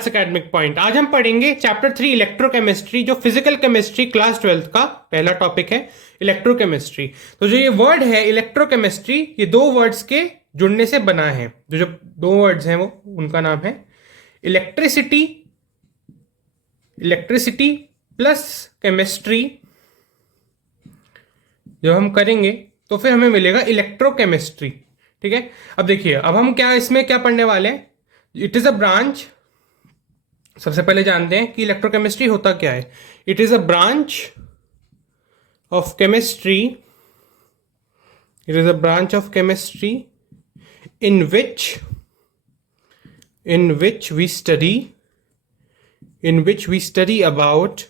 Maths academic point. आज हम पढ़ेंगे चैप्टर 3 इलेक्ट्रोकेमिस्ट्री, जो फिजिकल केमिस्ट्री क्लास 12th का पहला टॉपिक है इलेक्ट्रोकेमिस्ट्री। तो जो ये वर्ड है इलेक्ट्रोकेमिस्ट्री, ये दो वर्ड्स के जुड़ने से बना है। जो दो वर्ड्स हैं वो उनका नाम है इलेक्ट्रिसिटी, इलेक्ट्रिसिटी प्लस केमिस्ट्री। जब हम करेंगे तो फिर हमें मिलेगा इलेक्ट्रोकेमिस्ट्री। ठीक है, अब देखिए, अब हम इसमें क्या पढ़ने वाले हैं। It is a branch. सबसे पहले जानते हैं कि इलेक्ट्रोकेमिस्ट्री होता क्या है। It is a branch of chemistry, it is a branch of chemistry in which we study about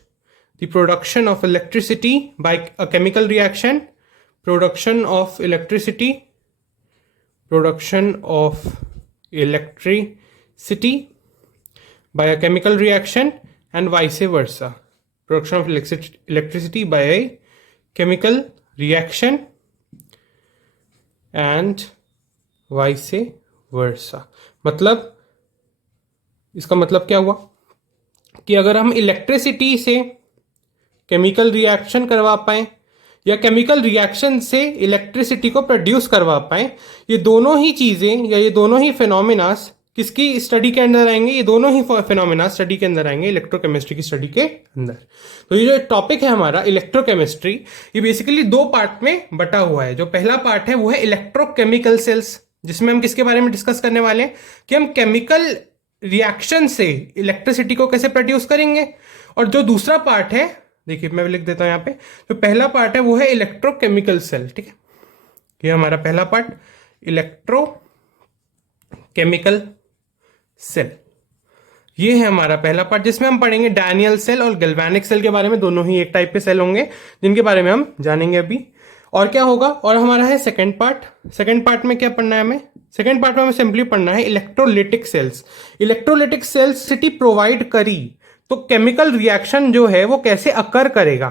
the production of electricity by a chemical reaction, production of electricity by a chemical reaction, and vice versa. Production of electricity by a chemical reaction and vice versa. मतलब इसका मतलब क्या हुआ कि अगर हम electricity से chemical reaction करवा पाए या केमिकल रिएक्शन से इलेक्ट्रिसिटी को प्रोड्यूस करवा पाए, ये दोनों ही चीजें या ये दोनों ही फिनोमिनास किसकी स्टडी के अंदर आएंगे। ये दोनों ही फिनोमिना स्टडी के अंदर आएंगे, इलेक्ट्रोकेमिस्ट्री की स्टडी के अंदर। तो ये जो टॉपिक है हमारा इलेक्ट्रोकेमिस्ट्री, ये बेसिकली दो पार्ट में बटा हुआ है। जो पहला पार्ट है वो है इलेक्ट्रोकेमिकल सेल्स, जिसमें हम किसके बारे में डिस्कस करने वाले हैं कि हम केमिकल रिएक्शन से इलेक्ट्रिसिटी को कैसे प्रोड्यूस करेंगे। और जो दूसरा पार्ट है, देखिए मैं लिख देता हूं यहां पे, जो पहला पार्ट है वो है इलेक्ट्रोकेमिकल सेल। ठीक है, ये हमारा पहला पार्ट इलेक्ट्रोकेमिकल सेल, ये है हमारा पहला पार्ट, जिसमें हम पढ़ेंगे डैनियल सेल और गैल्वेनिक सेल के बारे में। दोनों ही एक टाइप के सेल होंगे जिनके बारे में हम जानेंगे अभी। और क्या होगा, और हमारा है सेकंड पार्ट। सेकंड पार्ट में क्या पढ़ना है हमें, सेकंड पार्ट में हमें सिंपली पढ़ना है इलेक्ट्रोलिटिक सेल्स। इलेक्ट्रोलिटिक सेल्स सिटी प्रोवाइड करी तो केमिकल रिएक्शन जो है वो कैसे अकर करेगा।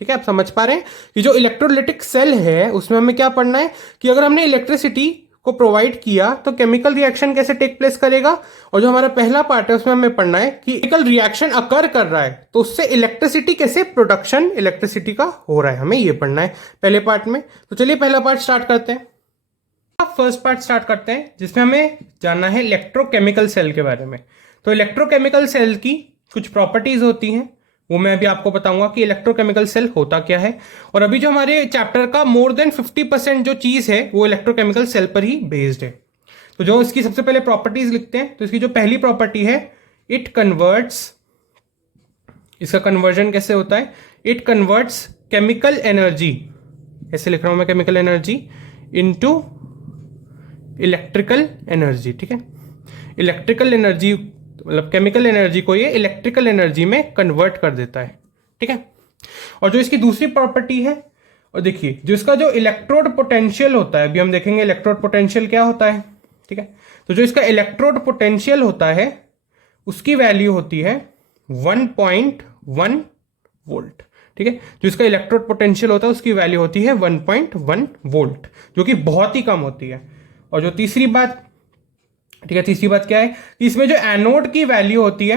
ठीक है, आप समझ पा रहे हैं कि जो इलेक्ट्रोलिटिक सेल है उसमें हमें क्या पढ़ना है कि अगर हमने इलेक्ट्रिसिटी को प्रोवाइड किया तो केमिकल रिएक्शन कैसे टेक प्लेस करेगा। और जो हमारा पहला पार्ट है उसमें हमें पढ़ना है कि केमिकल रिएक्शन अकर कर रहा है तो उससे इलेक्ट्रिसिटी कैसे प्रोडक्शन इलेक्ट्रिसिटी का हो रहा है, हमें ये पढ़ना है पहले पार्ट में। तो चलिए पहला पार्ट स्टार्ट करते हैं। फर्स्ट पार्ट स्टार्ट करते हैं जिसमें हमें जानना है इलेक्ट्रोकेमिकल सेल के बारे में। तो इलेक्ट्रोकेमिकल सेल की कुछ प्रॉपर्टीज होती हैं, वो मैं अभी आपको बताऊंगा कि इलेक्ट्रोकेमिकल सेल होता क्या है। और अभी जो हमारे चैप्टर का मोर देन 50% जो चीज है वो इलेक्ट्रोकेमिकल सेल पर ही बेस्ड है। तो जो इसकी सबसे पहले प्रॉपर्टीज लिखते हैं, तो इसकी जो पहली प्रॉपर्टी है, इट कन्वर्ट्स, इसका कन्वर्जन कैसे होता है, इट कन्वर्ट्स केमिकल एनर्जी, ऐसे लिख रहा हूं मैं, chemical energy into electrical energy. ठीक है, इलेक्ट्रिकल एनर्जी मतलब केमिकल एनर्जी को ये इलेक्ट्रिकल एनर्जी में कन्वर्ट कर देता है। ठीक है, और जो इसकी दूसरी प्रॉपर्टी है, और देखिए जो इसका जो इलेक्ट्रोड पोटेंशियल होता है, अभी हम देखेंगे इलेक्ट्रोड पोटेंशियल क्या होता है। ठीक है, तो जो इसका इलेक्ट्रोड पोटेंशियल होता है उसकी वैल्यू होती है 1.1 वोल्ट। ठीक है, जो इसका इलेक्ट्रोड पोटेंशियल होता है उसकी वैल्यू होती है 1.1 वोल्ट, जो कि बहुत ही कम होती है। और जो तीसरी बात, ठीक है, तीसरी बात क्या है कि इसमें जो एनोड की वैल्यू होती है,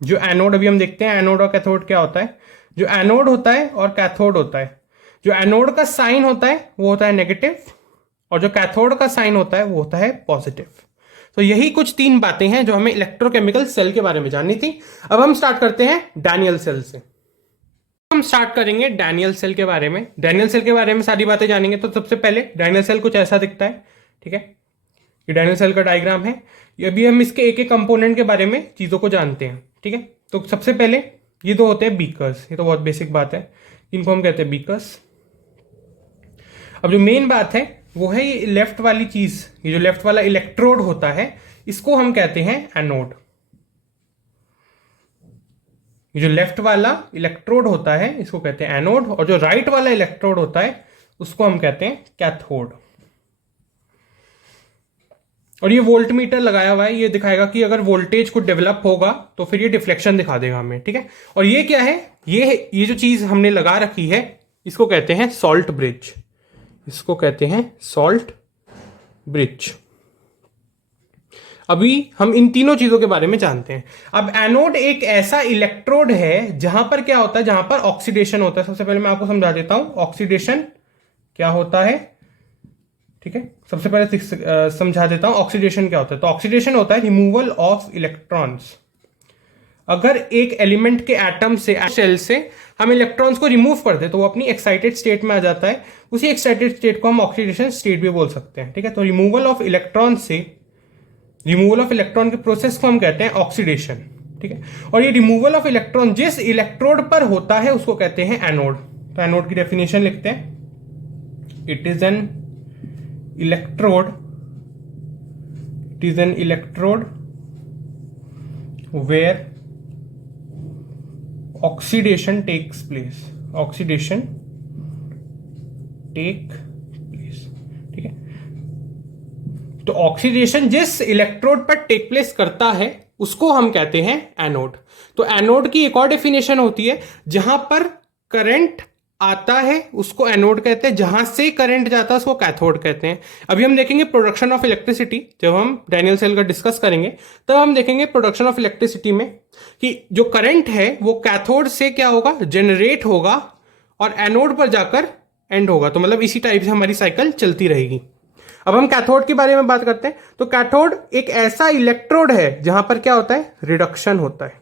जो एनोड अभी हम देखते हैं एनोड और कैथोड क्या होता है। जो एनोड होता है और कैथोड होता है, जो एनोड का साइन होता है वो होता है नेगेटिव, और जो कैथोड का साइन होता है वो होता है पॉजिटिव। तो यही कुछ तीन बातें हैं जो हमें इलेक्ट्रोकेमिकल सेल के बारे में जाननी थी। अब हम स्टार्ट करते हैं डैनियल सेल से। हम स्टार्ट करेंगे डैनियल सेल के बारे में। डैनियल सेल के बारे में सारी बातें जानेंगे। तो सबसे पहले डैनियल सेल कुछ ऐसा दिखता है। ठीक है, ये डैनियल सेल का डायग्राम है। अभी हम इसके एक एक कंपोनेंट के बारे में चीजों को जानते हैं। ठीक है, तो सबसे पहले ये दो होते हैं बीकर्स, ये तो बहुत बेसिक बात है, इनको हम कहते हैं बीकर्स। अब जो मेन बात है वो है ये लेफ्ट वाली चीज, ये जो लेफ्ट वाला इलेक्ट्रोड होता है इसको हम कहते हैं एनोड। ये जो लेफ्ट वाला इलेक्ट्रोड होता है इसको कहते हैं एनोड, और जो राइट वाला इलेक्ट्रोड होता है उसको हम कहते हैं कैथोड। और ये वोल्ट मीटर लगाया हुआ है, ये दिखाएगा कि अगर वोल्टेज को डेवलप होगा तो फिर ये डिफ्लेक्शन दिखा देगा हमें। ठीक है, और ये क्या है, ये जो चीज हमने लगा रखी है इसको कहते हैं सॉल्ट ब्रिज, इसको कहते हैं सॉल्ट ब्रिज। अभी हम इन तीनों चीजों के बारे में जानते हैं। अब एनोड एक ऐसा इलेक्ट्रोड है जहां पर क्या होता है, जहां पर ऑक्सीडेशन होता है। सबसे पहले मैं आपको समझा देता हूं ऑक्सीडेशन क्या होता है। ठीक है, सबसे पहले समझा देता हूं ऑक्सीडेशन क्या होता है। तो ऑक्सीडेशन होता है रिमूवल ऑफ इलेक्ट्रॉन्स। अगर एक एलिमेंट के एटम से, शेल से हम इलेक्ट्रॉन्स को रिमूव कर दे तो वो अपनी एक्साइटेड स्टेट में आ जाता है। उसी एक्साइटेड स्टेट को हम ऑक्सीडेशन स्टेट भी बोल सकते हैं। ठीक है, तो रिमूवल ऑफ इलेक्ट्रॉन के प्रोसेस को हम कहते हैं ऑक्सीडेशन। ठीक है, और ये रिमूवल ऑफ इलेक्ट्रॉन जिस इलेक्ट्रोड पर होता है उसको कहते हैं एनोड। तो एनोड की डेफिनेशन लिखते हैं, it is an electrode where oxidation take place. ठीक है, तो ऑक्सीडेशन जिस इलेक्ट्रोड पर टेक प्लेस करता है उसको हम कहते हैं एनोड। तो एनोड की एक और डेफिनेशन होती है, जहां पर करंट आता है उसको एनोड कहते हैं, जहां से करंट जाता है उसको कैथोड कहते हैं। अभी हम देखेंगे प्रोडक्शन ऑफ इलेक्ट्रिसिटी, जब हम डैनियल सेल का डिस्कस करेंगे तब हम देखेंगे प्रोडक्शन ऑफ इलेक्ट्रिसिटी में कि जो करंट है वो कैथोड से क्या होगा, जनरेट होगा और एनोड पर जाकर एंड होगा। तो मतलब इसी टाइप से हमारी साइकिल चलती रहेगी। अब हम कैथोड के बारे में बात करते हैं। तो कैथोड एक ऐसा इलेक्ट्रोड है जहां पर क्या होता है, रिडक्शन होता है।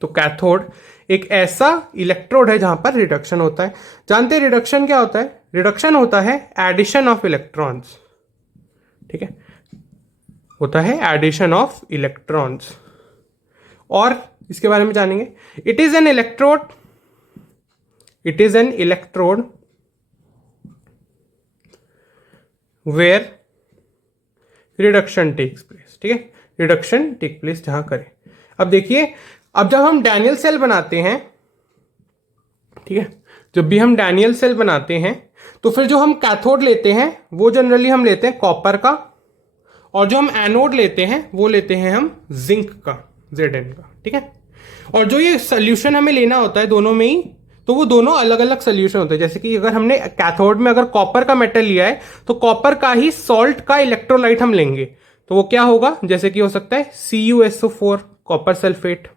तो कैथोड एक ऐसा इलेक्ट्रोड है जहां पर रिडक्शन होता है। जानते हैं रिडक्शन क्या होता है? रिडक्शन होता है एडिशन ऑफ इलेक्ट्रॉन्स। ठीक है, होता है एडिशन ऑफ इलेक्ट्रॉन्स। और इसके बारे में जानेंगे, it is an electrode where reduction takes place. ठीक है, रिडक्शन टेक प्लेस जहां करें। अब देखिए, अब जब हम डैनियल सेल बनाते हैं, ठीक है, जब भी हम डैनियल सेल बनाते हैं तो फिर जो हम कैथोड लेते हैं वो जनरली हम लेते हैं कॉपर का, और जो हम एनोड लेते हैं वो लेते हैं हम जिंक का, Zn का। ठीक है, और जो ये सोल्यूशन हमें लेना होता है दोनों में ही, तो वो दोनों अलग अलग सोल्यूशन होते हैं। जैसे कि अगर हमने कैथोड में अगर कॉपर का मेटल लिया है तो कॉपर का ही सॉल्ट का इलेक्ट्रोलाइट हम लेंगे, तो वो क्या होगा, जैसे कि हो सकता है CuSO4 कॉपर सल्फेट।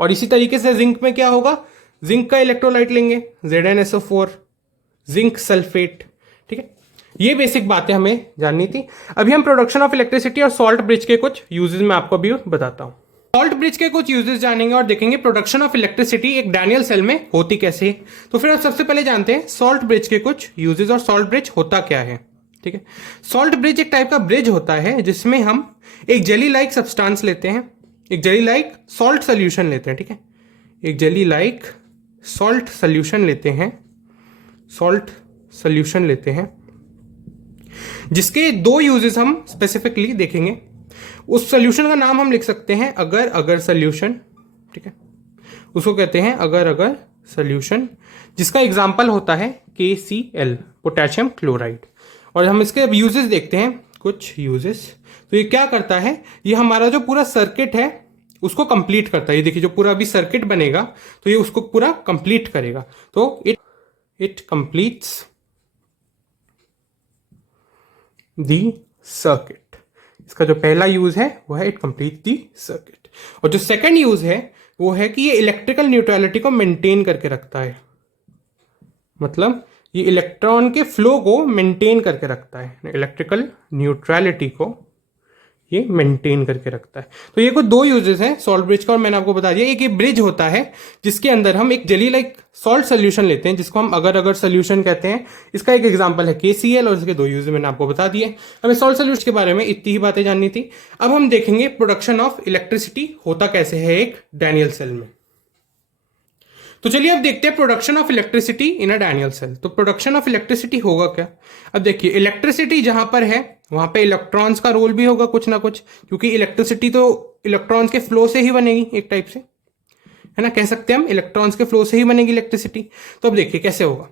और इसी तरीके से जिंक में क्या होगा, जिंक का इलेक्ट्रोलाइट लेंगे ZnSO4 जिंक सल्फेट। ठीक है, ये बेसिक बातें हमें जाननी थी। अभी हम प्रोडक्शन ऑफ इलेक्ट्रिसिटी और सॉल्ट ब्रिज के कुछ यूजेस मैं आपको अभी बताता हूं। सॉल्ट ब्रिज के कुछ यूजेस जानेंगे और देखेंगे प्रोडक्शन ऑफ इलेक्ट्रिसिटी एक डैनियल सेल में होती कैसे। तो फिर आप सबसे पहले जानते हैं सॉल्ट ब्रिज के कुछ यूजेस और सॉल्ट ब्रिज होता क्या है। ठीक है, सॉल्ट ब्रिज एक टाइप का ब्रिज होता है जिसमें हम एक जेली लाइक सब्सटेंस लेते हैं, एक जेली लाइक सॉल्ट सोल्यूशन लेते हैं। ठीक है, एक जेली लाइक सॉल्ट सोल्यूशन लेते हैं, जिसके दो यूजेस हम स्पेसिफिकली देखेंगे। उस सोल्यूशन का नाम हम लिख सकते हैं अगर अगर सोल्यूशन। ठीक है, उसको कहते हैं अगर अगर सोल्यूशन, जिसका एग्जाम्पल होता है KCl पोटेशियम क्लोराइड। और हम इसके अब यूजेस देखते हैं, कुछ यूजेस। तो ये क्या करता है, ये हमारा जो पूरा सर्किट है उसको कंप्लीट करता है। ये देखिए, जो पूरा अभी सर्किट बनेगा तो ये उसको पूरा कंप्लीट करेगा। तो इट कंप्लीट्स दी सर्किट। इसका जो पहला यूज है वो है इट कंप्लीट दी सर्किट। और जो सेकंड यूज है वो है कि ये इलेक्ट्रिकल न्यूट्रलिटी को मेंटेन करके रखता है। मतलब ये इलेक्ट्रॉन के फ्लो को मेंटेन करके रखता है, इलेक्ट्रिकल न्यूट्रलिटी को ये मेंटेन करके रखता है। तो ये कुछ दो यूजेस हैं सॉल्ट ब्रिज का, और मैंने आपको बता दिया। एक ये ब्रिज होता है जिसके अंदर हम एक जेली लाइक सॉल्ट सोल्यूशन लेते हैं, जिसको हम अगर अगर सोल्यूशन कहते हैं। इसका एक एग्जांपल है KCl, और इसके दो यूज मैंने आपको बता दिए। हमें सॉल्ट सोल्यूशन के बारे में इतनी ही बातें जाननी थी। अब हम देखेंगे प्रोडक्शन ऑफ इलेक्ट्रिसिटी होता कैसे है एक डैनियल सेल में। तो चलिए अब देखते हैं production of electricity in a Daniell cell. तो प्रोडक्शन ऑफ इलेक्ट्रिसिटी होगा क्या। अब देखिए, इलेक्ट्रिसिटी जहां पर है वहां पे इलेक्ट्रॉन्स का रोल भी होगा कुछ ना कुछ, क्योंकि इलेक्ट्रिसिटी तो इलेक्ट्रॉन्स के फ्लो से ही बनेगी एक टाइप से, है ना, कह सकते हैं हम इलेक्ट्रॉन्स के फ्लो से ही बनेगी इलेक्ट्रिसिटी। तो अब देखिए कैसे होगा।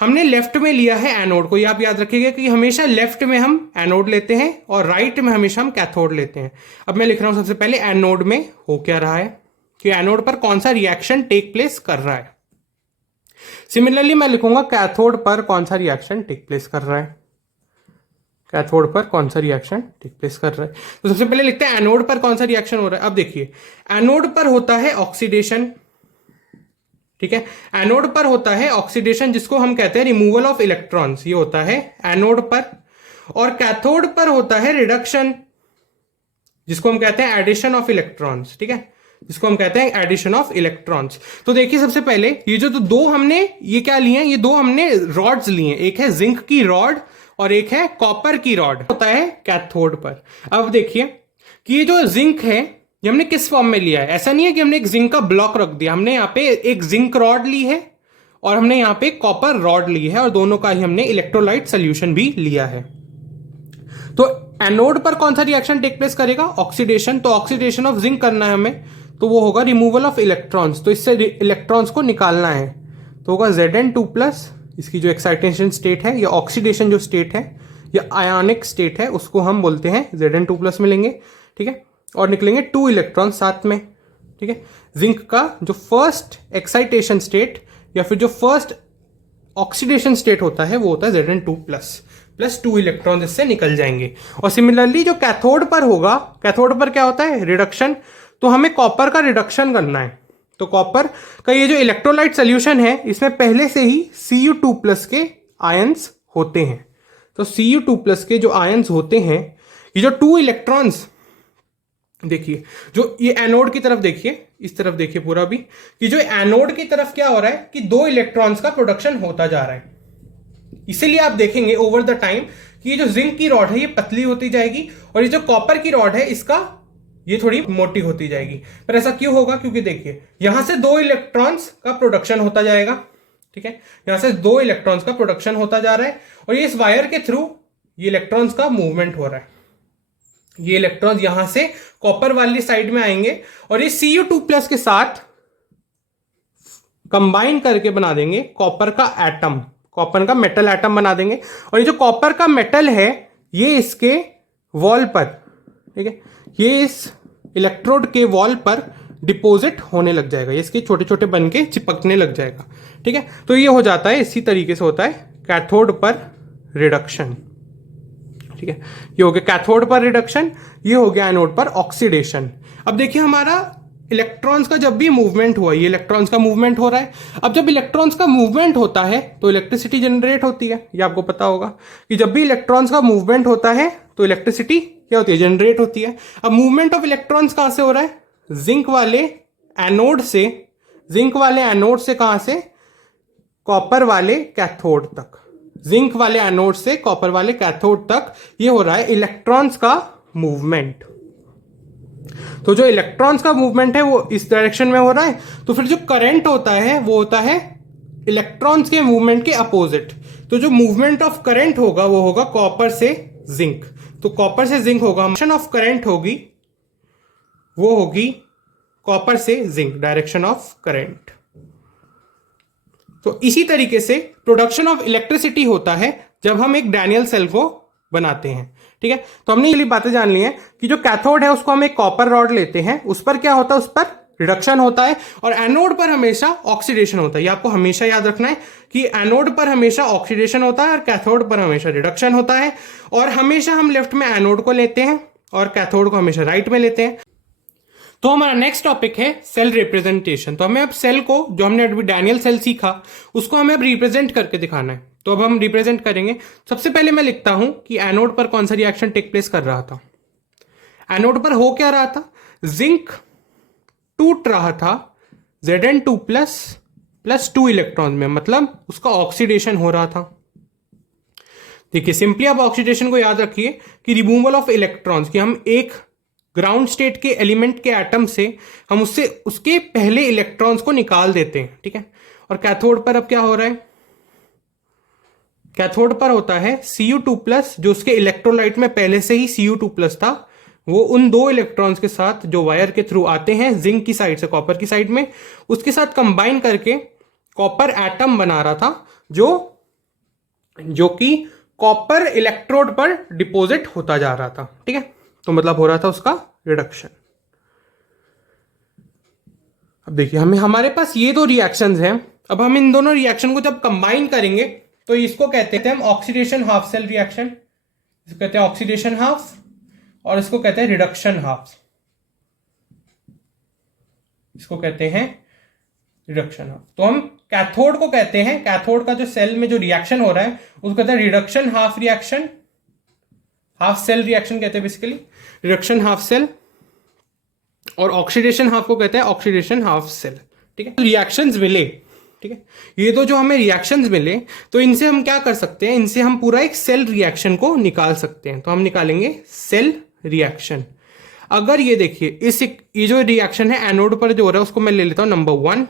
हमने लेफ्ट में लिया है एनोड को, ये आप याद रखिएगा कि हमेशा लेफ्ट में हम एनोड लेते हैं और राइट में हमेशा हम कैथोड लेते हैं। अब मैं लिख रहा हूं सबसे पहले एनोड में हो क्या रहा है, कि एनोड पर कौन सा रिएक्शन टेक प्लेस कर रहा है। सिमिलरली मैं लिखूंगा कैथोड पर कौन सा रिएक्शन टेक प्लेस कर रहा है। कैथोड पर कौन सा रिएक्शन टेक प्लेस कर रहा है। तो सबसे पहले लिखते हैं एनोड पर कौन सा रिएक्शन हो रहा है। अब देखिए एनोड पर होता है ऑक्सीडेशन, ठीक है, एनोड पर होता है ऑक्सीडेशन जिसको हम कहते हैं रिमूवल ऑफ इलेक्ट्रॉन्स, ये होता है एनोड पर। और कैथोड पर होता है रिडक्शन जिसको हम कहते हैं एडिशन ऑफ इलेक्ट्रॉन्स, ठीक है, जिसको हम कहते हैं एडिशन ऑफ इलेक्ट्रॉन्स। तो देखिए सबसे पहले ये जो तो दो हमने ये क्या लिए हैं, ये दो हमने रॉड्स लिए हैं, एक है जिंक की रॉड और एक है कॉपर की रॉड, होता है कैथोड पर। अब देखिए कि ये जो जिंक है ये हमने किस फॉर्म में लिया है। ऐसा नहीं है कि हमने एक जिंक का ब्लॉक रख दिया, हमने यहाँ पे एक जिंक रॉड ली है और हमने यहाँ पे कॉपर रॉड ली है और दोनों का ही हमने इलेक्ट्रोलाइट सोल्यूशन भी लिया है। तो एनोड पर कौन सा रिएक्शन टेक प्लेस करेगा, ऑक्सीडेशन। तो ऑक्सीडेशन ऑफ जिंक करना है हमें, तो वो होगा रिमूवल ऑफ इलेक्ट्रॉन्स, तो इससे इलेक्ट्रॉन्स को निकालना है, तो होगा Zn2+। इसकी जो एक्साइटेशन स्टेट है या ऑक्सीडेशन जो स्टेट है या आयोनिक स्टेट है उसको हम बोलते हैं Zn2+ मिलेंगे, ठीक है, और निकलेंगे 2 इलेक्ट्रॉन साथ में, ठीक है। जिंक का जो फर्स्ट एक्साइटेशन स्टेट या फिर जो फर्स्ट ऑक्सीडेशन स्टेट होता है वो होता है Zn2+ प्लस 2 इलेक्ट्रॉन इससे निकल जाएंगे। और सिमिलरली जो कैथोड पर होगा, कैथोड पर क्या होता है रिडक्शन, तो हमें कॉपर का रिडक्शन करना है। तो कॉपर का ये जो इलेक्ट्रोलाइट सोल्यूशन है इसमें पहले से ही Cu2+ के आयंस होते हैं। तो Cu2+ के जो आयंस होते हैं, ये जो 2 इलेक्ट्रॉन्स, देखिए जो ये एनोड की तरफ देखिए, इस तरफ देखिए पूरा भी, कि जो एनोड की तरफ क्या हो रहा है कि 2 इलेक्ट्रॉन्स का प्रोडक्शन होता जा रहा है। इसीलिए आप देखेंगे ओवर द टाइम कि ये जो जिंक की रॉड है ये पतली होती जाएगी और ये जो कॉपर की रॉड है इसका ये थोड़ी मोटी होती जाएगी। पर ऐसा क्यों होगा, क्योंकि देखिए यहां से 2 इलेक्ट्रॉन्स का प्रोडक्शन होता जाएगा, ठीक है, यहां से 2 इलेक्ट्रॉन्स का प्रोडक्शन होता जा रहा है और ये इस वायर के थ्रू ये इलेक्ट्रॉन्स का मूवमेंट हो रहा है। ये इलेक्ट्रॉन्स यहां से कॉपर वाली साइड में आएंगे और ये Cu2+ के साथ कंबाइन करके बना देंगे कॉपर का एटम, कॉपर का मेटल एटम बना देंगे। और ये जो कॉपर का मेटल है ये इसके वॉल पर, ठीक है, ये इस इलेक्ट्रोड के वॉल पर डिपॉजिट होने लग जाएगा, ये इसके छोटे छोटे बन के चिपकने लग जाएगा, ठीक है। तो ये हो जाता है, इसी तरीके से होता है कैथोड पर रिडक्शन, ठीक है। ये हो गया कैथोड पर रिडक्शन, ये हो गया एनोड पर ऑक्सीडेशन। अब देखिए हमारा इलेक्ट्रॉन्स का जब भी मूवमेंट हुआ, ये इलेक्ट्रॉन्स का मूवमेंट हो रहा है। अब जब इलेक्ट्रॉन्स का मूवमेंट होता है तो इलेक्ट्रिसिटी जनरेट होती है, ये आपको पता होगा कि जब भी इलेक्ट्रॉन्स का मूवमेंट होता है तो इलेक्ट्रिसिटी क्या होती है, जनरेट होती है। अब मूवमेंट ऑफ इलेक्ट्रॉन्स कहां से हो रहा है, जिंक वाले एनोड से, जिंक वाले एनोड से कहां से, कॉपर वाले कैथोड तक, जिंक वाले एनोड से कॉपर वाले कैथोड तक ये हो रहा है इलेक्ट्रॉन्स का मूवमेंट। तो जो इलेक्ट्रॉन्स का मूवमेंट है वो इस डायरेक्शन में हो रहा है, तो फिर जो करंट होता है वो होता है इलेक्ट्रॉन्स के मूवमेंट के अपोजिट। तो जो मूवमेंट ऑफ करंट होगा वो होगा कॉपर से जिंक, तो कॉपर से जिंक होगा, डायरेक्शन ऑफ करंट होगी वो होगी कॉपर से जिंक, डायरेक्शन ऑफ करंट। तो इसी तरीके से प्रोडक्शन ऑफ इलेक्ट्रिसिटी होता है जब हम एक डैनियल सेल को बनाते हैं, ठीक है। तो हमने ये बातें जान ली हैं कि जो कैथोड है उसको हम एक कॉपर रॉड लेते हैं, उस पर क्या होता है, उस पर रिडक्शन होता है, और एनोड पर हमेशा ऑक्सीडेशन होता है। ये आपको हमेशा याद रखना है कि एनोड पर हमेशा ऑक्सीडेशन होता है और कैथोड पर हमेशा रिडक्शन होता है। और हमेशा हम लेफ्ट में एनोड को लेते हैं और कैथोड को हमेशा राइट में लेते हैं। तो हमारा नेक्स्ट टॉपिक है सेल रिप्रेजेंटेशन। तो हमें अब सेल को, जो हमने अभी डैनियल सेल सीखा, उसको हमें अब रिप्रेजेंट करके दिखाना है। तो अब हम रिप्रेजेंट करेंगे। सबसे पहले मैं लिखता हूं कि एनोड पर कौन सा रिएक्शन टेक प्लेस कर रहा था। एनोड पर हो क्या रहा था, जिंक टूट रहा था Zn2+ प्लस 2 इलेक्ट्रॉन में, मतलब उसका ऑक्सीडेशन हो रहा था। देखिए सिंपली आप ऑक्सीडेशन को याद रखिए कि रिमूवल ऑफ इलेक्ट्रॉन्स, कि हम एक ग्राउंड स्टेट के एलिमेंट के एटम से हम उससे उसके पहले इलेक्ट्रॉन्स को निकाल देते हैं, ठीक है। और कैथोड पर अब क्या हो रहा है, कैथोड पर होता है Cu2+, जो उसके इलेक्ट्रोलाइट में पहले से ही Cu2+ था, वो उन 2 इलेक्ट्रॉन्स के साथ जो वायर के थ्रू आते हैं जिंक की साइड से कॉपर की साइड में, उसके साथ कंबाइन करके कॉपर एटम बना रहा था, जो कि कॉपर इलेक्ट्रोड पर डिपॉजिट होता जा रहा था, ठीक है। तो मतलब हो रहा था उसका रिडक्शन। अब देखिए हमारे पास ये 2 रिएक्शंस हैं। अब हम इन दोनों रिएक्शन को जब कंबाइन करेंगे तो इसको कहते हैं हम ऑक्सीडेशन हाफ सेल रिएक्शन, इसको कहते हैं ऑक्सीडेशन हाफ और इसको कहते हैं रिडक्शन हाफ। इसको कहते हैं रिडक्शन हाफ। तो हम कैथोड को कहते हैं, कैथोड का जो सेल में जो रिएक्शन हो रहा है उसको कहते हैं reduction half reaction, half cell reaction कहते हैं बेसिकली, रिडक्शन हाफ सेल। और ऑक्सीडेशन हाफ को कहते हैं ऑक्सीडेशन हाफ सेल। ठीक है, रिएक्शंस मिले, ठीक है, ये तो जो हमें रिएक्शंस मिले तो इनसे हम क्या कर सकते हैं, इनसे हम पूरा एक सेल रिएक्शन को निकाल सकते हैं। तो हम निकालेंगे सेल रिएक्शन। अगर ये देखिए ये जो रिएक्शन है एनोड पर जो हो रहा है उसको मैं ले लेता हूं नंबर 1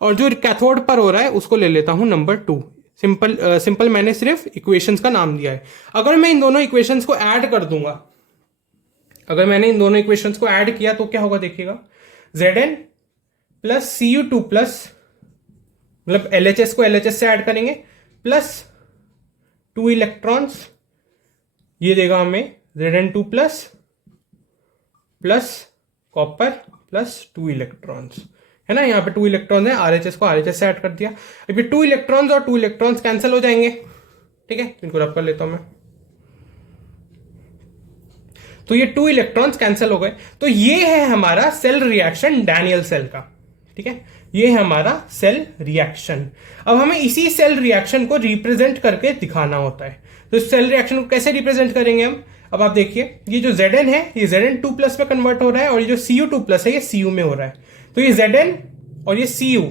और जो कैथोड पर हो रहा है उसको ले लेता हूं नंबर 2। सिंपल मैंने सिर्फ इक्वेशंस का नाम दिया है। अगर मैं इन दोनों इक्वेशंस को ऐड कर दूंगा, अगर मैंने इन दोनों इक्वेशंस को ऐड किया तो क्या होगा देखिएगा, Zn प्लस Cu2 प्लस, मतलब LHS को LHS से ऐड करेंगे प्लस 2 इलेक्ट्रॉन्स, ये देगा हमें Zn2 plus copper plus 2 electrons, है ना। यहां पे 2 इलेक्ट्रॉन्स है, RHS को RHS से ऐड कर दिया। अब ये 2 इलेक्ट्रॉन्स और 2 इलेक्ट्रॉन्स कैंसिल हो जाएंगे, ठीक है, इनको रब कर लेता हूं मैं। तो ये 2 इलेक्ट्रॉन्स कैंसिल हो गए। तो ये है हमारा सेल रिएक्शन डैनियल सेल का, ठीक है, ये है हमारा सेल रिएक्शन। अब हमें इसी सेल रिएक्शन को रिप्रेजेंट करके दिखाना होता है। तो इस सेल रिएक्शन को कैसे रिप्रेजेंट करेंगे हम, अब आप देखिए ये जो Zn है ये Zn2 प्लस में कन्वर्ट हो रहा है और ये जो Cu2 प्लस है ये Cu में हो रहा है। तो ये Zn और ये Cu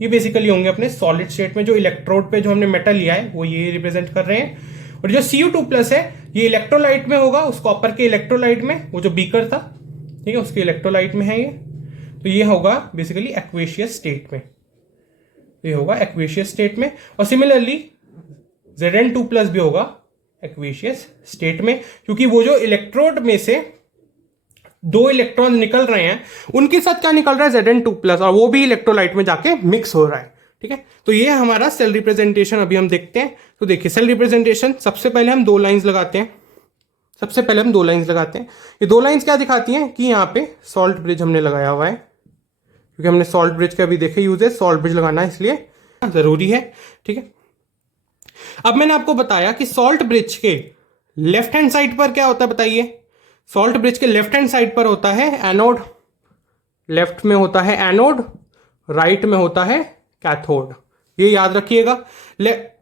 ये बेसिकली होंगे अपने सॉलिड स्टेट में, जो इलेक्ट्रोड पे जो हमने मेटल लिया है वो ये रिप्रेजेंट कर रहे हैं। और जो Cu2 प्लस है ये इलेक्ट्रोलाइट में होगा, उस कॉपर के इलेक्ट्रोलाइट में, वो जो बीकर था, ठीक है, उसके इलेक्ट्रोलाइट में है ये। तो ये होगा बेसिकली एक्वेशियस स्टेट में, ये होगा एक्वेशियस स्टेट में। और सिमिलरली Zn2 प्लस भी होगा एक्वेशियस स्टेट में, क्योंकि वो जो इलेक्ट्रोड में से 2 इलेक्ट्रॉन निकल रहे हैं उनके साथ क्या निकल रहा है Zn2 प्लस, और वो भी इलेक्ट्रोलाइट में जाके मिक्स हो रहा है, ठीक है। तो ये हमारा सेल रिप्रेजेंटेशन अभी हम देखते हैं। तो देखिए सेल रिप्रेजेंटेशन, सबसे पहले हम 2 लाइंस लगाते हैं। ये 2 लाइंस क्या दिखाती हैं कि यहाँ पे सॉल्ट ब्रिज हमने लगाया हुआ है, क्योंकि हमने सॉल्ट ब्रिज का अभी देखे यूज है, सॉल्ट ब्रिज लगाना इसलिए जरूरी है, ठीक है। अब मैंने आपको बताया कि सॉल्ट ब्रिज के लेफ्ट हैंड साइड पर क्या होता है बताइए। सॉल्ट ब्रिज के लेफ्ट हैंड साइड पर होता है एनोड, लेफ्ट में होता है एनोड, राइट में होता है कैथोड, ये याद रखिएगा।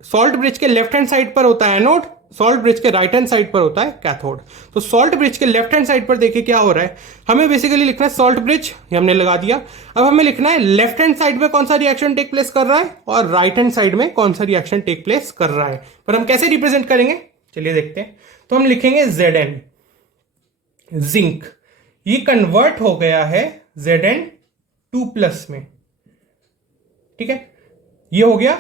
सॉल्ट ब्रिज के लेफ्ट हैंड साइड पर होता है एनोड, सॉल्ट ब्रिज के राइट हैंड साइड पर होता है कैथोड। तो सॉल्ट ब्रिज के लेफ्ट हैंड साइड पर देखिए क्या हो रहा है, हमें बेसिकली लिखना है सॉल्ट ब्रिज, ये हमने लगा दिया। अब हमें लिखना है लेफ्ट हैंड साइड में कौन सा रिएक्शन टेक प्लेस कर रहा है और राइट हैंड साइड में कौन सा रिएक्शन टेक प्लेस कर रहा है। पर हम कैसे रिप्रेजेंट करेंगे चलिए देखते हैं। तो हम लिखेंगे Zn, जिंक, ये कन्वर्ट हो गया है Zn2 प्लस में, ठीक है, ये हो गया।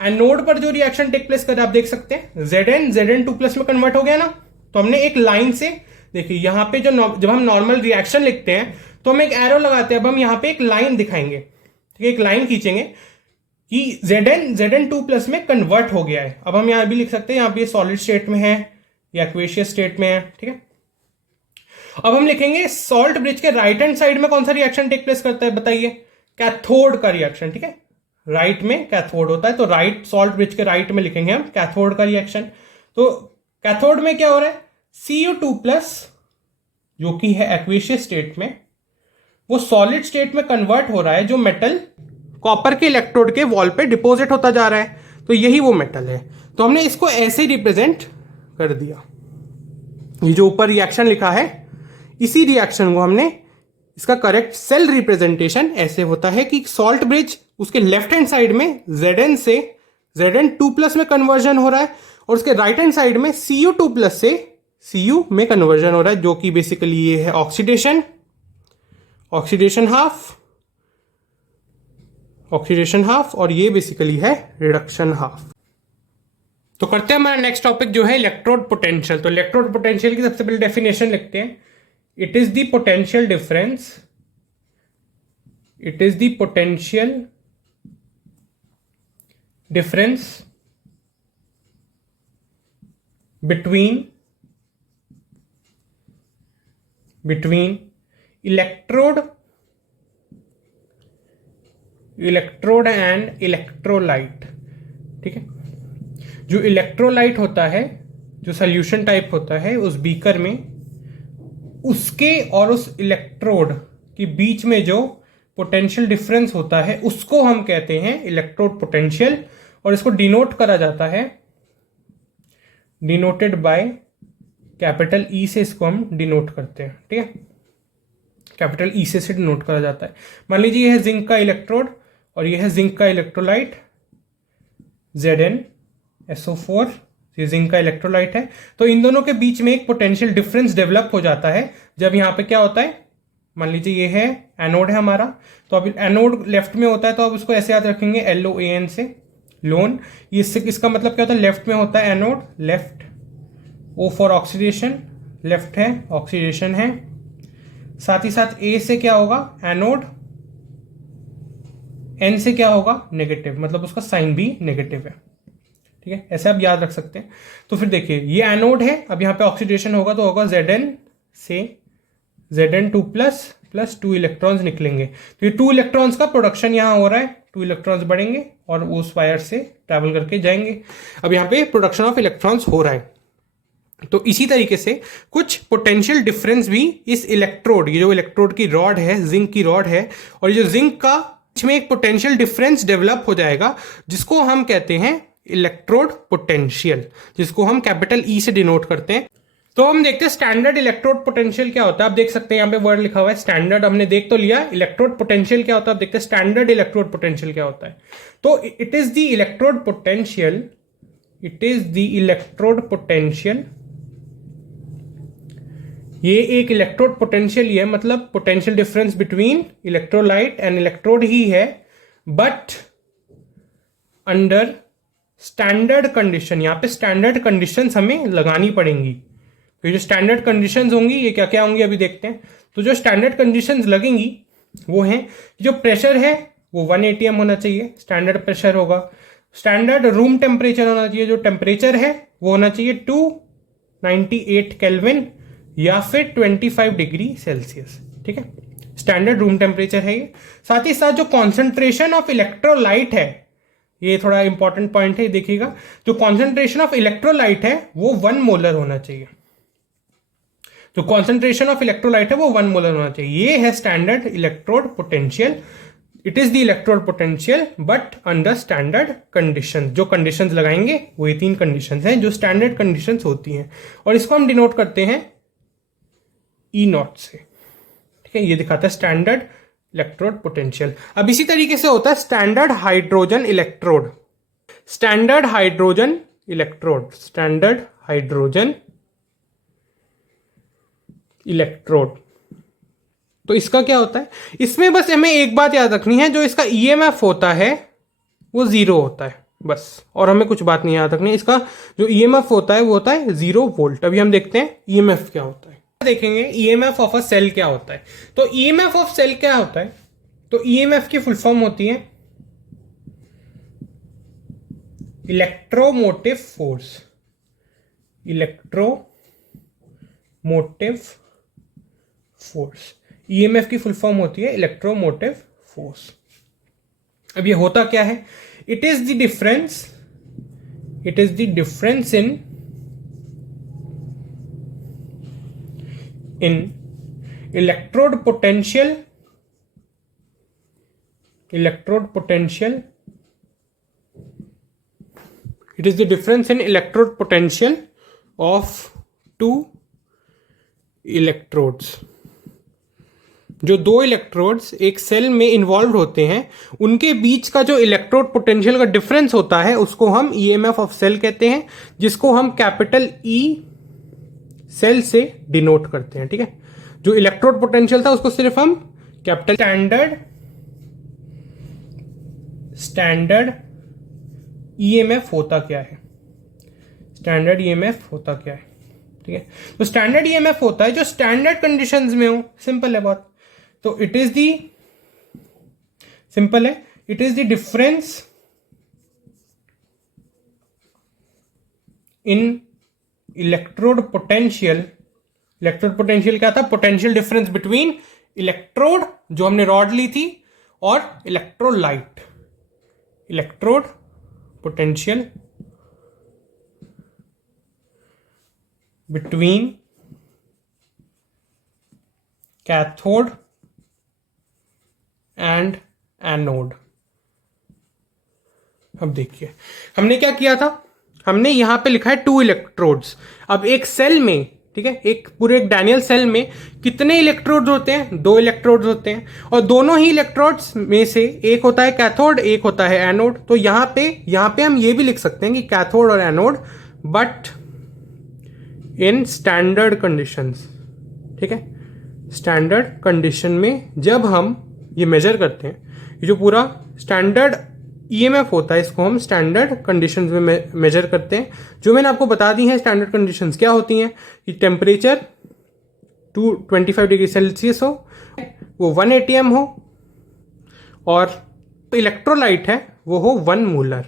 एनोड पर जो रिएक्शन टेक प्लेस कर रहा है आप देख सकते हैं Zn2 प्लस में कन्वर्ट हो गया ना। तो हमने एक लाइन से, देखिए यहां पे जब हम नॉर्मल रिएक्शन लिखते हैं तो हम एक एरो लगाते हैं। अब हम यहां पे एक लाइन दिखाएंगे, ठीक है, एक लाइन खींचेंगे कि Zn2 प्लस में कन्वर्ट हो गया है। अब हम यहां भी लिख सकते हैं, यहां पे सॉलिड स्टेट में है या एक्वेशियस स्टेट में है, ठीक है। अब हम लिखेंगे सॉल्ट ब्रिज के राइट हैंड साइड में कौन सा रिएक्शन टेक प्लेस करता है बताइए, कैथोड का रिएक्शन, ठीक है, राइट में कैथोड होता है। तो राइट, सॉल्ट ब्रिज के राइट में लिखेंगे हम कैथोड का रिएक्शन। तो कैथोड में क्या हो रहा है, Cu2 प्लस जो कि है एक्वेशियस स्टेट में, वो सॉलिड स्टेट में कन्वर्ट हो रहा है, जो मेटल कॉपर के इलेक्ट्रोड के वॉल पे डिपॉजिट होता जा रहा है। तो यही वो मेटल है। तो हमने इसको ऐसे रिप्रेजेंट कर दिया, ये जो ऊपर रिएक्शन लिखा है इसी रिएक्शन को हमने, इसका करेक्ट सेल रिप्रेजेंटेशन ऐसे होता है कि सॉल्ट ब्रिज, उसके लेफ्ट हैंड साइड में Zn से Zn2 प्लस में कन्वर्जन हो रहा है और उसके राइट हैंड साइड में Cu2 प्लस से Cu में कन्वर्जन हो रहा है, जो कि बेसिकली ये है ऑक्सीडेशन हाफ, और ये बेसिकली है रिडक्शन हाफ। तो करते हैं हमारा नेक्स्ट टॉपिक जो है इलेक्ट्रोड पोटेंशियल। तो इलेक्ट्रोड पोटेंशियल की सबसे पहले डेफिनेशन लिखते हैं। It is the potential difference between electrode and electrolyte, ठीक है। जो इलेक्ट्रोलाइट होता है जो सोल्यूशन टाइप होता है उस बीकर में, उसके और उस इलेक्ट्रोड के बीच में जो पोटेंशियल डिफरेंस होता है उसको हम कहते हैं इलेक्ट्रोड पोटेंशियल, और इसको डिनोट करा जाता है, डिनोटेड बाय कैपिटल ई से इसको हम डिनोट करते हैं। ठीक है, कैपिटल ई से डिनोट करा जाता है। मान लीजिए यह है जिंक का इलेक्ट्रोड और यह है जिंक का इलेक्ट्रोलाइट ZnSO4, ये जिंक का इलेक्ट्रोलाइट है। तो इन दोनों के बीच में एक पोटेंशियल डिफरेंस डेवलप हो जाता है जब यहां पे क्या होता है, मान लीजिए ये है एनोड है हमारा, तो अब एनोड लेफ्ट में होता है तो अब उसको ऐसे याद रखेंगे LOAN से, लोन। इससे इसका मतलब क्या होता है, लेफ्ट में होता है anode, left, O for oxidation, left है ऑक्सीडेशन है, साथ ही साथ A से क्या होगा एनोड, N से क्या होगा नेगेटिव, मतलब उसका साइन भी नेगेटिव है। ठीक है, ऐसे आप याद रख सकते हैं। तो फिर देखिए ये एनोड है, अब यहां पे ऑक्सीडेशन होगा तो होगा Zn से Zn2 प्लस 2 इलेक्ट्रॉन्स निकलेंगे। तो ये 2 इलेक्ट्रॉन्स का प्रोडक्शन यहां हो रहा है, 2 इलेक्ट्रॉन्स बढ़ेंगे और उस वायर से ट्रैवल करके जाएंगे। अब यहां पे प्रोडक्शन ऑफ इलेक्ट्रॉन्स हो रहा है। तो इसी तरीके से कुछ पोटेंशियल डिफरेंस भी इस इलेक्ट्रोड, ये जो इलेक्ट्रोड की रॉड है, जिंक की रॉड है, और ये जो जिंक का इसमें एक पोटेंशियल डिफरेंस डेवलप हो जाएगा जिसको हम कहते हैं इलेक्ट्रोड पोटेंशियल, जिसको हम कैपिटल ई से डिनोट करते हैं। तो हम देखते हैं स्टैंडर्ड इलेक्ट्रोड पोटेंशियल क्या होता है। आप देख सकते हैं यहाँ पे वर्ड लिखा हुआ है स्टैंडर्ड, हमने देख तो लिया इलेक्ट्रोड पोटेंशियल क्या होता है। आप देखते हैं स्टैंडर्ड इलेक्ट्रोड पोटेंशियल क्या होता है। तो it is the electrode potential, it is the electrode potential, ये एक इलेक्ट्रोड पोटेंशियल ही है, मतलब potential difference between electrolyte and electrode ही है, बट अंडर स्टैंडर्ड कंडीशन। यहां पे स्टैंडर्ड कंडीशंस हमें लगानी पड़ेंगी। तो ये जो स्टैंडर्ड कंडीशंस होंगी ये क्या क्या होंगी अभी देखते हैं। तो जो स्टैंडर्ड कंडीशंस लगेंगी वो हैं, जो प्रेशर है वो 1 atm होना चाहिए, स्टैंडर्ड प्रेशर होगा। स्टैंडर्ड रूम टेम्परेचर होना चाहिए, जो टेम्परेचर है वो होना चाहिए 298 केल्विन या फिर 25 डिग्री सेल्सियस। ठीक है, स्टैंडर्ड रूम टेम्परेचर है ये। साथ ही साथ जो कॉन्सेंट्रेशन ऑफ इलेक्ट्रोलाइट है, ये थोड़ा इंपॉर्टेंट पॉइंट है, देखिएगा, जो कॉन्सेंट्रेशन ऑफ इलेक्ट्रोलाइट है वो 1 मोलर होना चाहिए। जो कॉन्सेंट्रेशन ऑफ इलेक्ट्रोलाइट है वो 1 मोलर होना चाहिए। ये है standard electrode potential. It is the electrode potential but under standard condition. जो कंडीशंस लगाएंगे वो ये 3 कंडीशंस हैं जो स्टैंडर्ड कंडीशंस होती हैं, और इसको हम डिनोट करते हैं E0 से। ठीक है, ये दिखाता है स्टैंडर्ड इलेक्ट्रोड पोटेंशियल। अब इसी तरीके से होता है standard hydrogen electrode, standard hydrogen electrode, standard hydrogen electrode. तो इसका क्या होता है, इसमें बस हमें एक बात याद रखनी है, जो इसका EMF होता है वो 0 होता है बस, और हमें कुछ बात नहीं याद रखनी है। इसका जो EMF होता है वो होता है 0 वोल्ट। अभी हम देखते हैं EMF क्या होता है, देखेंगे EMF ऑफ अ सेल क्या होता है। तो EMF ऑफ सेल क्या होता है, तो EMF की फुल फॉर्म होती है electromotive force, electromotive force. EMF की फुल फॉर्म होती है इलेक्ट्रोमोटिव फोर्स। अब ये होता क्या है, it is the difference, it is the difference in electrode potential, electrode potential, it is the difference in electrode potential of 2 electrodes। जो 2 electrodes एक सेल में इन्वॉल्व होते हैं उनके बीच का जो इलेक्ट्रोड पोटेंशियल का डिफरेंस होता है उसको हम EMF ऑफ सेल कहते हैं, जिसको हम कैपिटल E सेल से डिनोट करते हैं। ठीक है, जो इलेक्ट्रोड पोटेंशियल था उसको सिर्फ हम कैपिटल स्टैंडर्ड EMF होता क्या है, स्टैंडर्ड EMF होता क्या है। ठीक है, तो स्टैंडर्ड EMF होता है जो स्टैंडर्ड कंडीशंस में हो, सिंपल है बहुत। तो इट इज दी, सिंपल है, it is the difference in electrode potential. Electrode potential क्या था, पोटेंशियल डिफरेंस बिटवीन इलेक्ट्रोड जो हमने रॉड ली थी और electrolyte. Electrode potential between cathode and anode. अब देखिए हमने क्या किया था, हमने यहां पे लिखा है 2 इलेक्ट्रोड्स। अब एक सेल में, ठीक है, एक पूरे एक डैनियल सेल में कितने इलेक्ट्रोड्स होते हैं? 2 इलेक्ट्रोड्स होते हैं, और दोनों ही इलेक्ट्रोड्स में से एक होता है कैथोड, एक होता है एनोड। तो यहां पे हम ये भी लिख सकते हैं कि कैथोड और anode, but in standard conditions. ठीक है, स्टैंडर्ड कंडीशन में जब हम ये मेजर करते हैं, ये जो पूरा स्टैंडर्ड ईएमएफ होता है, इसको हम स्टैंडर्ड कंडीशंस में मेजर करते हैं, जो मैंने आपको बता दी हैं। स्टैंडर्ड कंडीशंस क्या होती हैं कि टेम्परेचर 225 डिग्री सेल्सियस हो, वो 1 एटीएम हो, और इलेक्ट्रोलाइट है वो हो 1 मोलर।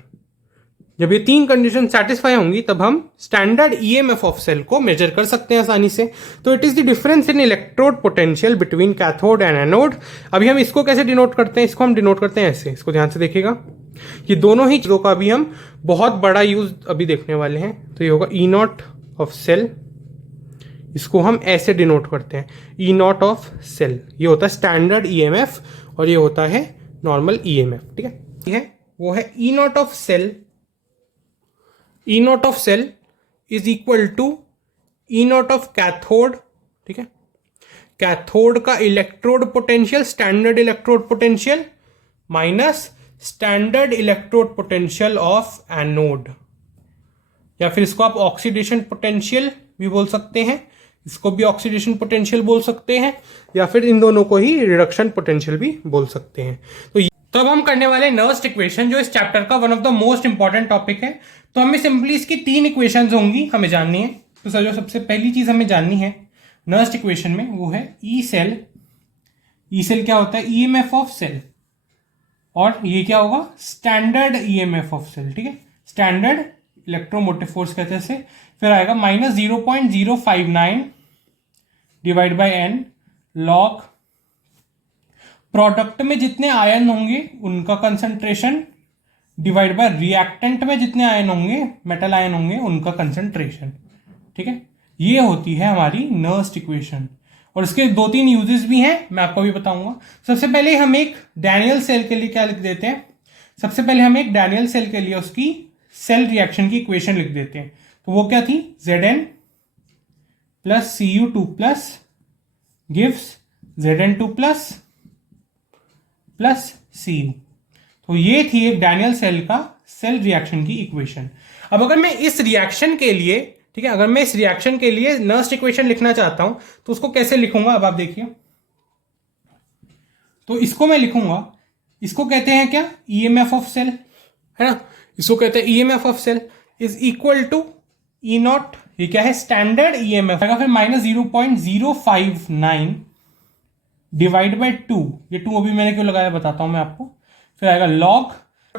जब ये 3 कंडीशन सेटिस्फाई होंगी तब हम स्टैंडर्ड ईएमएफ ऑफ सेल को मेजर कर सकते हैं आसानी से। तो it is the difference in electrode potential between cathode and anode. अभी हम इसको कैसे डिनोट करते हैं? इसको हम डिनोट करते हैं ऐसे, इसको ध्यान से देखिएगा। ये दोनों ही चीजों का भी हम बहुत बड़ा यूज अभी देखने वाले हैं। तो ये होगा ई नॉट ऑफ सेल, इसको हम ऐसे डिनोट करते हैं, ई नॉट ऑफ सेल। ये होता है स्टैंडर्ड ईएमएफ और ये होता है नॉर्मल ईएमएफ। ठीक है, ये है वो है E naught of cell. E naught of cell is equal to E naught of cathode. ठीक है, कैथोड का electrode potential, standard electrode potential, minus standard electrode potential of anode, या फिर इसको आप ऑक्सीडेशन पोटेंशियल भी बोल सकते हैं, इसको भी ऑक्सीडेशन पोटेंशियल बोल सकते हैं, या फिर इन दोनों को ही रिडक्शन पोटेंशियल भी बोल सकते हैं। तो अब हम करने वाले नर्स्ट इक्वेशन, जो इस चैप्टर का one of the most important topic है। तो हमें सिंपली इसकी 3 इक्वेशंस होंगी, हमें जाननी है। तो सर जो सबसे पहली चीज हमें जाननी है नर्स्ट इक्वेशन में, वो है ई सेल। ई सेल क्या होता है? ईएमएफ ऑफ सेल, और ये क्या होगा? Standard EMF of cell. ठीक है, स्टैंडर्ड इलेक्ट्रोमोटिव फोर्स कहते हैं इसे। फिर आएगा minus 0.059 divide by n log product में जितने आयन होंगे उनका कंसंट्रेशन डिवाइड बाय रिएक्टेंट में जितने आयन होंगे, मेटल आयन होंगे, उनका कंसंट्रेशन। ठीक है, ये होती है हमारी नर्स्ट इक्वेशन। और इसके 2-3 यूजेस भी हैं, मैं आपको भी बताऊंगा। सबसे पहले हम एक डैनियल सेल के लिए क्या लिख देते हैं? सबसे पहले हम एक डैनियल सेल के लिए उसकी सेल रिएक्शन की इक्वेशन लिख देते हैं। तो वो क्या थी? Zn plus Cu2 plus gives Zn2 plus Cu। तो ये थी एक डैनियल सेल का सेल रिएक्शन की इक्वेशन। अब अगर मैं इस रिएक्शन के लिए, ठीक है, अगर मैं इस रिएक्शन के लिए नर्स्ट इक्वेशन लिखना चाहता हूं तो उसको कैसे लिखूंगा? अब आप देखिए, तो इसको मैं लिखूंगा, इसको कहते हैं क्या? ईएमएफ ऑफ सेल, है ना? इसको कहते हैं EMF of cell is equal to E naught, ये क्या है? Standard EMF. फिर माइनस 0.059 डिवाइड बाय 2, ये 2 अभी मैंने क्यों लगाया बताता हूं मैं आपको। फिर आएगा लॉग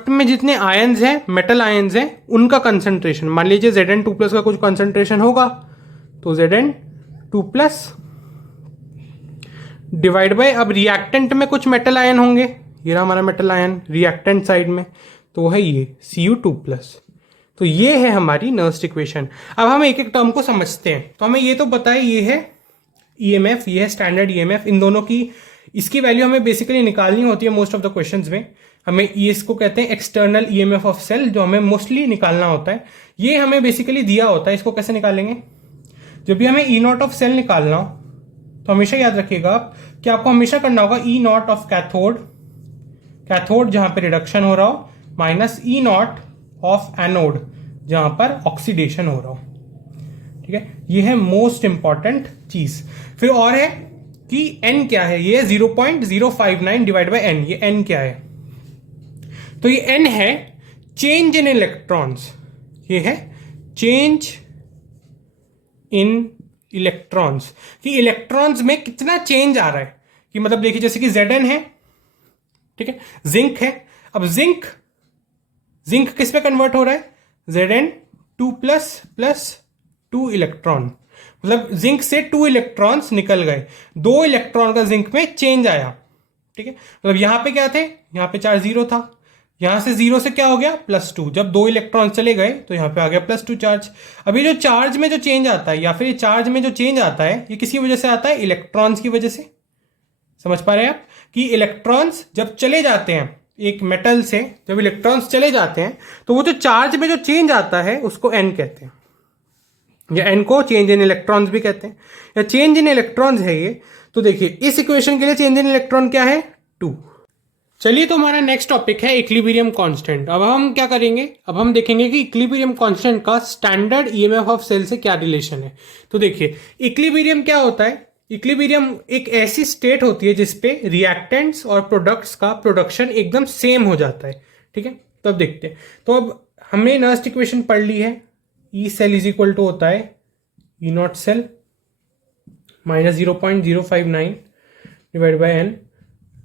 में जितने आयन्स हैं, मेटल आयन्स हैं, उनका कंसंट्रेशन। मान लीजिए Zn2 प्लस का कुछ कंसंट्रेशन होगा, तो Zn2 प्लस डिवाइड बाय, अब रिएक्टेंट में कुछ मेटल आयन होंगे, ये रहा हमारा मेटल आयन रिएक्टेंट साइड में, तो वो है ये Cu2 प्लस। तो ये है हमारी नर्स्ट इक्वेशन। अब हम एक एक टर्म को समझते हैं। तो हमें ये तो पता है, ये है ईएमएफ, ये है स्टैंडर्ड ईएमएफ। इन दोनों की, इसकी वैल्यू हमें बेसिकली निकालनी होती है मोस्ट ऑफ द क्वेश्चंस में। हमें ये, इसको कहते हैं एक्सटर्नल ईएमएफ ऑफ सेल, जो हमें मोस्टली निकालना होता है। ये हमें बेसिकली दिया होता है। इसको कैसे निकालेंगे? जब भी हमें ई नॉट ऑफ सेल निकालना हो तो हमेशा याद रखिएगा आप कि आपको हमेशा करना होगा ई नॉट ऑफ कैथोड, कैथोड जहां पे रिडक्शन हो रहा हो, minus E naught of anode जहां पर ऑक्सीडेशन हो रहा हो। ठीक है, ये है मोस्ट इंपॉर्टेंट चीज। फिर और है कि n क्या है? ये 0.059 डिवाइड बाय n, ये n क्या है? तो ये n है चेंज इन इलेक्ट्रॉन्स, ये है चेंज इन इलेक्ट्रॉन्स, कि इलेक्ट्रॉन्स में कितना चेंज आ रहा है। कि मतलब देखिए, जैसे कि Zn है, ठीक है, जिंक है। अब जिंक किस पे कन्वर्ट हो रहा है? Zn2 प्लस प्लस 2 इलेक्ट्रॉन, मतलब जिंक से 2 इलेक्ट्रॉन्स निकल गए, 2 इलेक्ट्रॉन का जिंक में चेंज आया। ठीक है, मतलब यहां पे क्या थे? यहां पे चार्ज 0 था, यहां से 0 से क्या हो गया +2, जब 2 इलेक्ट्रॉन चले गए तो यहां पे आ गया +2 चार्ज। अभी जो चार्ज में जो चेंज आता है या फिर ये चार्ज में जो चेंज आता है ये किसी वजह से आता है, इलेक्ट्रॉन्स की वजह से। समझ पा रहे हैं आप कि इलेक्ट्रॉन्स जब चले जाते हैं एक मेटल से, जब इलेक्ट्रॉन्स चले जाते हैं तो वो जो चार्ज में जो चेंज आता है उसको एन कहते हैं, या एन को चेंज इन इलेक्ट्रॉन्स भी कहते हैं, या चेंज इन इलेक्ट्रॉन्स है ये। तो देखिए इस इक्वेशन के लिए चेंज इन इलेक्ट्रॉन क्या है 2। चलिए तो हमारा नेक्स्ट टॉपिक है इक्विलिब्रियम कांस्टेंट। अब हम क्या करेंगे, अब हम देखेंगे कि इक्विलिब्रियम कांस्टेंट का स्टैंडर्ड ईएमएफ ऑफ सेल से क्या रिलेशन है। तो देखिए इक्विलिब्रियम क्या होता है, इक्विलिब्रियम एक ऐसी स्टेट होती है जिसपे रिएक्टेंट्स और प्रोडक्ट्स का प्रोडक्शन एकदम सेम हो जाता है। ठीक है, तो अब देखते हैं। तो अब हमने नर्स्ट इक्वेशन पढ़ ली है, E cell is equal to होता है E naught cell minus 0.059 divide by n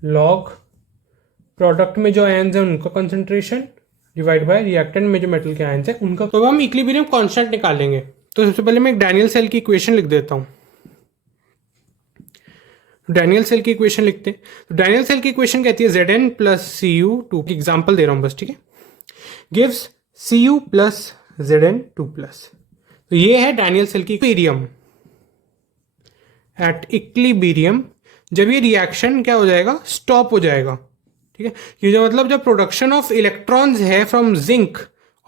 log product में जो आयन्स है उनका कंसंट्रेशन डिवाइड बाय रिएक्टेंट में जो मेटल के आयन्स है उनका। तो अब हम इक्विलिब्रियम कांस्टेंट निकालेंगे। तो सबसे पहले मैं एक डैनियल सेल की इक्वेशन लिख देता हूं। डैनियल सेल की इक्वेशन लिखते हैं। तो डैनियल सेल की इक्वेशन कहती है Zn प्लस Cu2 की एग्जांपल दे रहा हूं बस, ठीक है, gives Cu plus Zn2 plus. तो ये है डैनियल सेल की इक्विलिब्रियम। एट इक्विलिब्रियम जब ये रिएक्शन क्या हो जाएगा, स्टॉप हो जाएगा। ठीक है, ये जो मतलब जब प्रोडक्शन ऑफ इलेक्ट्रॉन्स है फ्रॉम जिंक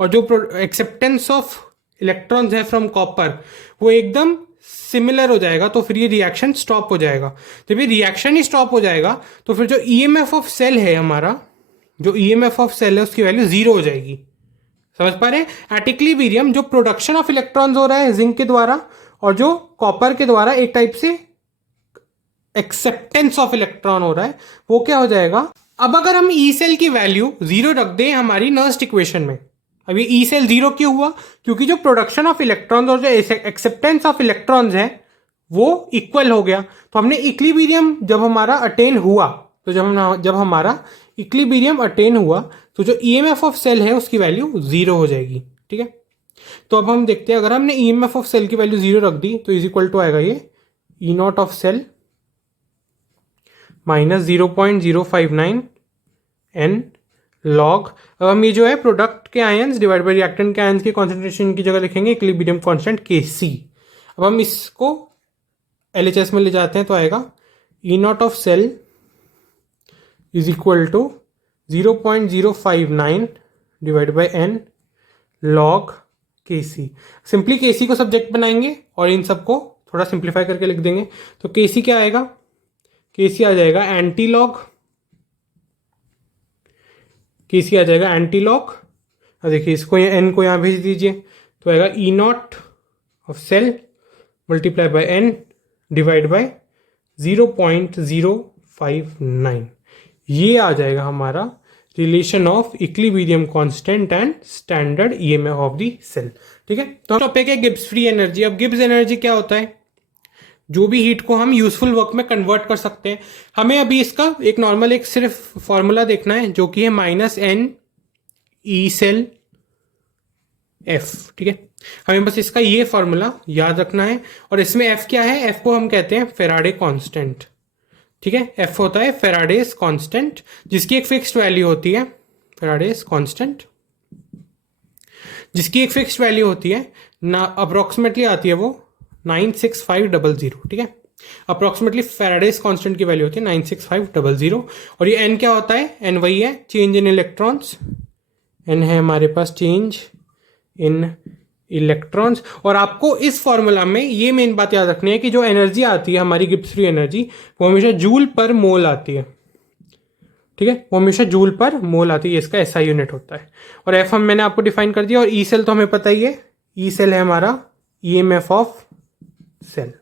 और जो एक्सेप्टेंस ऑफ इलेक्ट्रॉन्स है फ्रॉम कॉपर वो एकदम सिमिलर हो जाएगा, तो फिर ये रिएक्शन स्टॉप हो जाएगा। जब ये रिएक्शन ही स्टॉप हो जाएगा तो फिर जो ईएमएफ ऑफ सेल है हमारा, जो ईएमएफ ऑफ सेल है उसकी वैल्यू 0 हो जाएगी। समझ पा रहे हैं। एट इक्विलिब्रियम जो प्रोडक्शन ऑफ इलेक्ट्रॉन्स हो रहा है जिंक के द्वारा और जो कॉपर के द्वारा एक टाइप से एक्सेप्टेंस ऑफ इलेक्ट्रॉन हो रहा है, वो क्या हो जाएगा। अब अगर हम ई सेल की वैल्यू 0 रख दें हमारी नर्स्ट इक्वेशन में, अब ये ई सेल 0 क्यों हुआ, क्योंकि जो प्रोडक्शन ऑफ इलेक्ट्रॉन्स और जो एक्सेप्टेंस ऑफ इलेक्ट्रॉन्स है वो इक्वल हो गया। तो हमने इक्विलिब्रियम जब हमारा अटेन हुआ, तो जब हमारा इक्विलिब्रियम अटेन हुआ तो जो ईएमएफ ऑफ सेल है उसकी वैल्यू 0 हो जाएगी। ठीक है, तो अब हम देखते हैं, अगर हमने ईएमएफ ऑफ सेल की वैल्यू 0 रख दी तो इज इक्वल टू आएगा ये E naught of cell minus 0.059 n log. अब हम ये जो है प्रोडक्ट के आयंस डिवाइड बाय रिएक्टेंट के आयंस की कॉन्सेंट्रेशन की जगह लिखेंगे इक्विलिब्रियम कांस्टेंट Kc। अब हम इसको LHS में ले जाते हैं तो आएगा E naught of cell is equal to 0.059 divide by n log Kc। Simply Kc को सब्जेक्ट बनाएंगे और इन सबको थोड़ा सिंप्लीफाई करके लिख देंगे। तो Kc क्या आएगा, Kc आ जाएगा एंटी लॉग, Kc आ जाएगा एंटी लॉग। अब देखिए इसको एन को यहां भेज दीजिए तो आएगा E naught of cell multiply by n divide by 0.059। ये आ जाएगा हमारा relation of equilibrium constant and standard EMF of the cell. ठीक है, तो टॉपिक है गिब्स फ्री एनर्जी। अब गिब्स एनर्जी क्या होता है, जो भी हीट को हम यूजफुल वर्क में कन्वर्ट कर सकते हैं। हमें अभी इसका एक नॉर्मल एक सिर्फ फॉर्मूला देखना है जो कि है -n ई सेल एफ। ठीक है, हमें बस इसका ये फॉर्मूला याद रखना है और इसमें एफ क्या है, एफ को हम कहते हैं फेराडे कांस्टेंट। ठीक है, एफ होता है फेराडेस कांस्टेंट जिसकी एक फिक्स्ड वैल्यू होती है, फेराडेस कांस्टेंट जिसकी एक फिक्स्ड वैल्यू होती है ना, अप्रोक्सीमेटली आती है वो 96500। ठीक है, अप्रोक्सीमेटली फेराडेस कांस्टेंट की वैल्यू होती है 96500। और ये एन क्या होता है, एन वही है चेंज इन इलेक्ट्रॉन्स, एन है हमारे पास चेंज इन इलेक्ट्रॉन्स। और आपको इस फॉर्मूला में ये मेन बात याद रखनी है कि जो एनर्जी आती है हमारी गिब्स फ्री एनर्जी वो हमेशा जूल पर मोल आती है। ठीक है, वो हमेशा जूल पर मोल आती है, इसका एसआई यूनिट होता है। और एफ हम मैंने आपको डिफाइन कर दिया। और ई सेल तो हमें पता ही है, ई सेल है हमारा ईएमएफ ऑफ सेल।